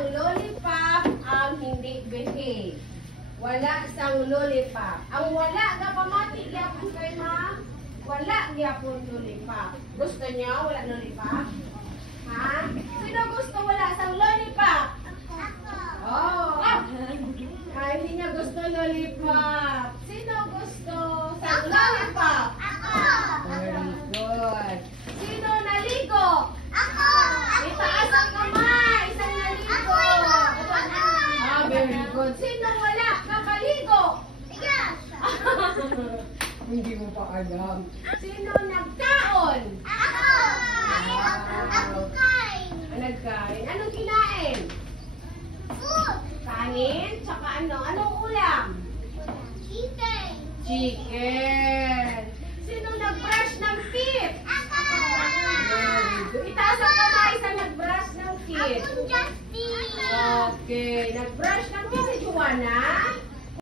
sang lollipop ang hindi behave. Wala sang lollipop. Ang wala na pamati gyapon kay ma'am. Wala gyapon lollipop. Gusto niyo wala lollipop? Ha? Sino gusto wala sang lollipop? Oh. Ay, hindi niya gusto lollipop. Sino gusto sang lollipop? Very good. Sino naligo? Itaas ang kamay. Isang naligo. Ah, very good. Sino wala? Kapaligo? Hindi mo pa alam. Sino nagkaon? Nagkain? Anong kinain? Kanin? Tsaka ano? Anong ulam? Chicken. Sino nag-brush ng teeth? Very good. Itaas ang kamay sa nag-brush ng teeth. Okay. Nag-brush ng teeth si Juana?